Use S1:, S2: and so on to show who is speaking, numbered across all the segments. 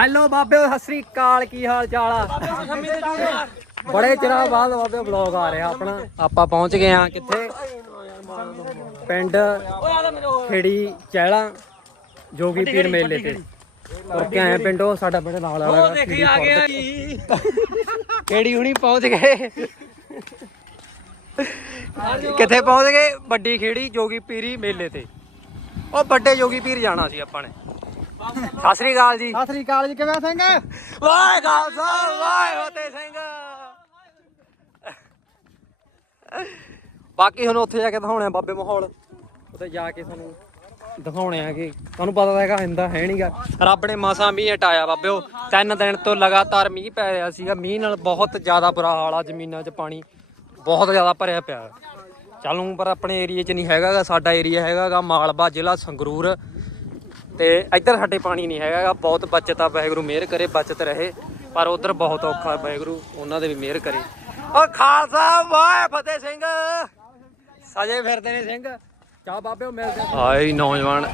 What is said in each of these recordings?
S1: Hello ਬਾਬਿਓ Sat Sri ਅਕਾਲ ਕੀ ਹਾਲ ਚਾਲ ਆ? ਬੜੇ ਚਿਰਾਂ ਬਾਅਦ ਬਾਬਿਓ ਵਲੌਗ ਆ ਰਿਹਾ ਆਪਣਾ। ਆਪਾਂ ਪਹੁੰਚ ਗਏ ਆ ਕਿੱਥੇ? ਪਿੰਡ ਖੇੜੀ ਚਹਿਲਾ ਜੋਗੀ ਪੀਰ ਮੇਲੇ ਤੇ। ਤੁਰ ਕੇ ਆਏ ਪਿੰਡੋਂ ਸਾਡਾ ਪਿੰਡ ਨਾਲ ਵਾਲਾ ਉਹ ਦੇਖੀ ਆ ਗਿਆ ਕਿਹੜੀ ਹੁਣੀ ਪਹੁੰਚ ਗਏ। ਕਿੱਥੇ ਪਹੁੰਚ ਗਏ? ਵੱਡੀ ਖੇੜੀ ਜੋਗੀ ਪੀਰੀ ਮੇਲੇ ਤੇ। ਉਹ ਵੱਡੇ ਜੋਗੀ ਪੀਰ ਜਾਣਾ ਸੀ ਆਪਾਂ ਨੇ। ਸਤਿ ਸ੍ਰੀ ਅਕਾਲ ਜੀ।
S2: ਸਤਿ ਸ੍ਰੀ ਅਕਾਲ ਜੀ ਕਿਵੇਂ ਸਿੰਘ?
S1: ਵਾਹਿ ਖਾਲਸਾ ਵਾਹਿ ਫਤਿਹ ਸਿੰਘ। ਬਾਕੀ ਹੁਣ ਉੱਥੇ ਜਾ ਕੇ ਦਿਖਾਉਣੇ ਆ ਬਾਬੇ ਮਾਹੌਲ। ਉੱਥੇ ਜਾ ਕੇ ਤੁਹਾਨੂੰ ਦਿਖਾਉਣੇ ਆ ਕਿ ਤੁਹਾਨੂੰ ਪਤਾ ਤਾਂ ਹੈਗਾ ਇੰਦਾ ਹੈ ਨਹੀਂਗਾ ਰੱਬ ਨੇ ਮਸਾਂ ਮੀਂਹ ਹਟਾਇਆ ਬਾਬਿਓ। ਤਿੰਨ ਦਿਨ ਤੋਂ ਲਗਾਤਾਰ ਮੀਂਹ ਪੈ ਰਿਹਾ ਸੀਗਾ। ਮੀਂਹ ਨਾਲ ਬਹੁਤ ਜ਼ਿਆਦਾ ਬੁਰਾ ਹਾਲ ਆ ਜ਼ਮੀਨਾਂ 'ਚ ਪਾਣੀ। ਬਹੁਤ ਜ਼ਿਆਦਾ ਭਰਿਆ ਪਿਆ। ਚੱਲੂ ਪਰ ਆਪਣੇ ਏਰੀਏ 'ਚ ਨਹੀਂ ਹੈਗਾਗਾ। ਸਾਡਾ ਏਰੀਆ ਹੈਗਾਗਾ ਮਾਲਵਾ ਜ਼ਿਲ੍ਹਾ ਸੰਗਰੂਰ। ਤੇ ਇੱਧਰ ਸਾਡੇ ਪਾਣੀ ਨਹੀਂ ਹੈਗਾ ਬਹੁਤ ਬਚਤ ਆ, ਵਾਹਿਗੁਰੂ ਮਿਹਰ ਕਰੇ, ਬਚਤ ਰਹੇ, ਪਰ ਉਧਰ ਬਹੁਤ ਔਖਾ, ਵਾਹਿਗੁਰੂ ਉਹਨਾਂ ਦੇ ਵੀ ਮਿਹਰ ਕਰੇ। ਓ ਖਾਲਸਾ, ਵਾਹਿ ਫਤਿਹ ਸਿੰਘ। ਸਜੇ ਫਿਰਦੇ ਨੇ ਸਿੰਘ। ਚਾਹ ਬਾਬਿਓ ਮਿਲਦੇ ਆਏ ਨੌਜਵਾਨ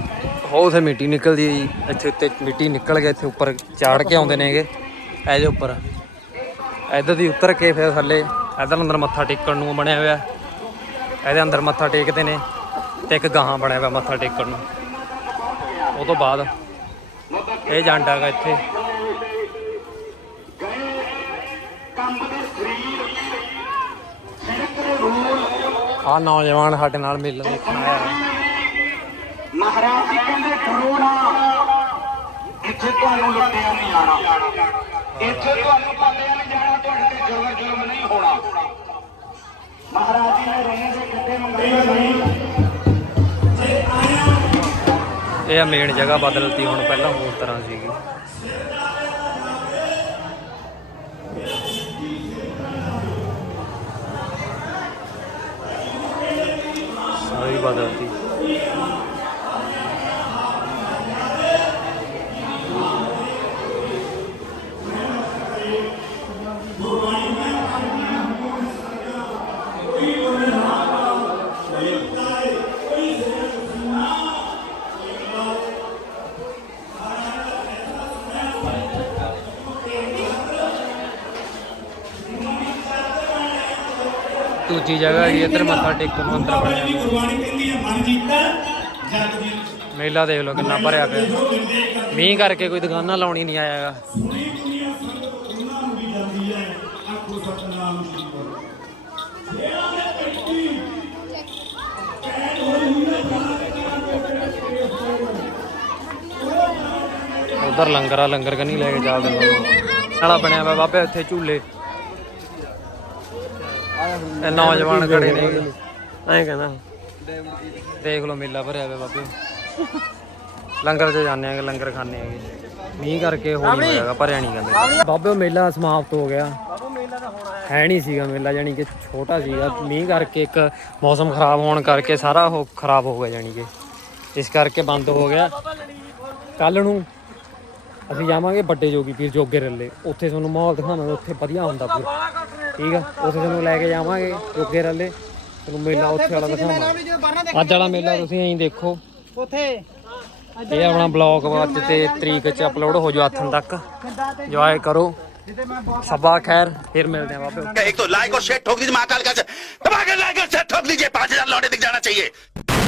S1: ਹੋ ਉਥੇ ਮਿੱਟੀ ਨਿਕਲਦੀ ਜੀ। ਇੱਥੇ ਉੱਤੇ ਮਿੱਟੀ ਨਿਕਲ ਕੇ ਇੱਥੇ ਉੱਪਰ ਚਾੜ ਕੇ ਆਉਂਦੇ ਨੇਗੇ ਇਹਦੇ ਉੱਪਰ। ਇੱਧਰ ਦੀ ਉਤਰ ਕੇ ਫਿਰ ਥੱਲੇ, ਇੱਧਰ ਅੰਦਰ ਮੱਥਾ ਟੇਕਣ ਨੂੰ ਬਣਿਆ ਹੋਇਆ। ਇਹਦੇ ਅੰਦਰ ਮੱਥਾ ਟੇਕਦੇ ਨੇ ਤੇ ਇੱਕ ਗਾਹਾਂ ਬਣਿਆ ਹੋਇਆ ਮੱਥਾ ਟੇਕਣ ਨੂੰ। ਉਹ ਤੋਂ ਬਾਅਦ ਇਹ ਜਾਂਦਾ ਗਾ ਇੱਥੇ। ਆ ਨੌਜਵਾਨ ਸਾਡੇ ਨਾਲ ਮਿਲਣ ਦੇਖਣ ਆਇਆ। ਹੈ।
S3: ਮਹਾਰਾਜ ਜੀ ਕਹਿੰਦੇ, ਡਰੋ ਨਾ। ਇੱਥੇ ਤੁਹਾਨੂੰ ਲੁੱਟਿਆ ਨਹੀਂ ਜਾਣਾ। ਇੱਥੇ ਤੁਹਾਨੂੰ ਪਾਲਿਆ ਨਹੀਂ ਜਾਣਾ, ਤੁਹਾਡੇ ਤੇ ਜ਼ੁਲਮ ਜ਼ੁਲਮ ਨਹੀਂ ਹੋਣਾ। ਮਹਾਰਾਜ ਜੀ ਨੇ ਰਹਿਣ ਦੇ ਗੱਡੇ ਮੰਗਾਈ ਨਹੀਂ
S1: ਇਹ ਆ ਮੇਨ ਜਗ੍ਹਾ ਬਦਲਤੀ ਹੁਣ ਪਹਿਲਾਂ ਹੋਰ ਤਰ੍ਹਾਂ ਸੀਗੀ। ਸਾਰੀ ਬਦਲਤੀ। ਦੂਜੀ ਜਗ੍ਹਾ ਹੈਗੀ ਇੱਧਰ ਮੱਥਾ ਟੇਕਣ ਨੂੰ ਅੰਦਰ ਬਣਿਆ
S3: ਗੁਰਬਾਣੀ ਕਹਿੰਦੀ ਹੈ ਮਨ ਜੀਤਾ ਜਗ ਦੀ
S1: ਮੇਲਾ ਦੇਖ ਲਓ ਕਿੰਨਾ ਭਰਿਆ ਪਿਆ। ਮੀਂਹ ਕਰਕੇ ਕੋਈ ਦੁਕਾਨਾਂ ਲਾਉਣੀ ਨਹੀਂ ਆਇਆਗਾ ਉਧਰ ਲੰਗਰ ਲੰਗਰ ਕਨੀ ਲੈ ਕੇ ਚੱਲਦੇ ਨਾਲਾ ਬਣਿਆ ਹੋਇਆ ਬਾਬੇ, ਇੱਥੇ ਝੂਲੇ। ਇਹ ਨੌਜਵਾਨ ਖੜੇ ਨੇ। ਐਂ ਕਹਿੰਦਾ। ਦੇਖ ਲਓ ਮੇਲਾ ਭਰਿਆ ਹੋਇਆ ਬਾਬੇ। ਲੰਗਰ 'ਚ ਜਾਂਦੇ ਆਗੇ, ਲੰਗਰ ਖਾਣੇ ਆਗੇ। ਮੀਂਹ ਕਰਕੇ ਹੋ ਨਹੀਂ ਹੋਇਆਗਾ ਭਰਿਆ ਨਹੀਂ ਕਹਿੰਦੇ। ਬਾਬੇ ਮੇਲਾ ਸਮਾਪਤ ਹੋ ਗਿਆ। ਹੈ ਨਹੀਂ ਸੀਗਾ ਮੇਲਾ ਜਾਨੀ ਕਿ ਛੋਟਾ ਸੀਗਾ। ਮੀਂਹ ਕਰਕੇ ਇੱਕ ਮੌਸਮ ਖਰਾਬ ਹੋਣ ਕਰਕੇ ਸਾਰਾ ਉਹ ਖਰਾਬ ਹੋ ਗਿਆ ਜਾਨੀ ਕਿ। ਇਸ ਕਰਕੇ ਬੰਦ ਹੋ ਗਿਆ। ਕੱਲ ਨੂੰ ਅਸੀਂ ਜਾਵਾਂਗੇ ਵੱਡੇ ਜੋਗੀ ਪੀਰ ਜੋਗੇ ਰੱਲੇ। ਉੱਥੇ ਤੁਹਾਨੂੰ ਮਾਹੌਲ ਦਿਖਾਵਾਂਗੇ, ਉੱਥੇ ਵਧੀਆ ਹੁੰਦਾ ਪੂਰਾ। ਠੀਕ ਆ ਉੱਥੇ ਤੁਹਾਨੂੰ ਲੈ ਕੇ ਜਾਵਾਂਗੇ ਜੋਗੇ ਰੱਲੇ ਤੁਹਾਨੂੰ ਮੇਲਾ ਉੱਥੇ ਵਾਲਾ ਦਿਖਾਵਾਂਗੇ ਅੱਜ ਵਾਲਾ ਮੇਲਾ ਤੁਸੀਂ ਐਂ ਦੇਖੋ
S2: ਉਥੇ
S1: ਇਹ ਆਪਣਾ ਬਲੌਗ ਅੱਜ ਤੇ ਤਰੀਕ ਚ ਅਪਲੋਡ ਹੋ ਜਾਊ ਹੱਥਾਂ ਤੱਕ ਇੰਜੋਏ ਕਰੋ ਸਬਾ ਖੈਰ ਫਿਰ ਮਿਲਦੇ ਆ ਬਾਬੇ
S4: एक तो लाइक और शेयर ठोक दीजिए महाकाल का धमाके लाइक और शेयर ठोक लीजिए पांच हजार लौटे दिख जाना चाहिए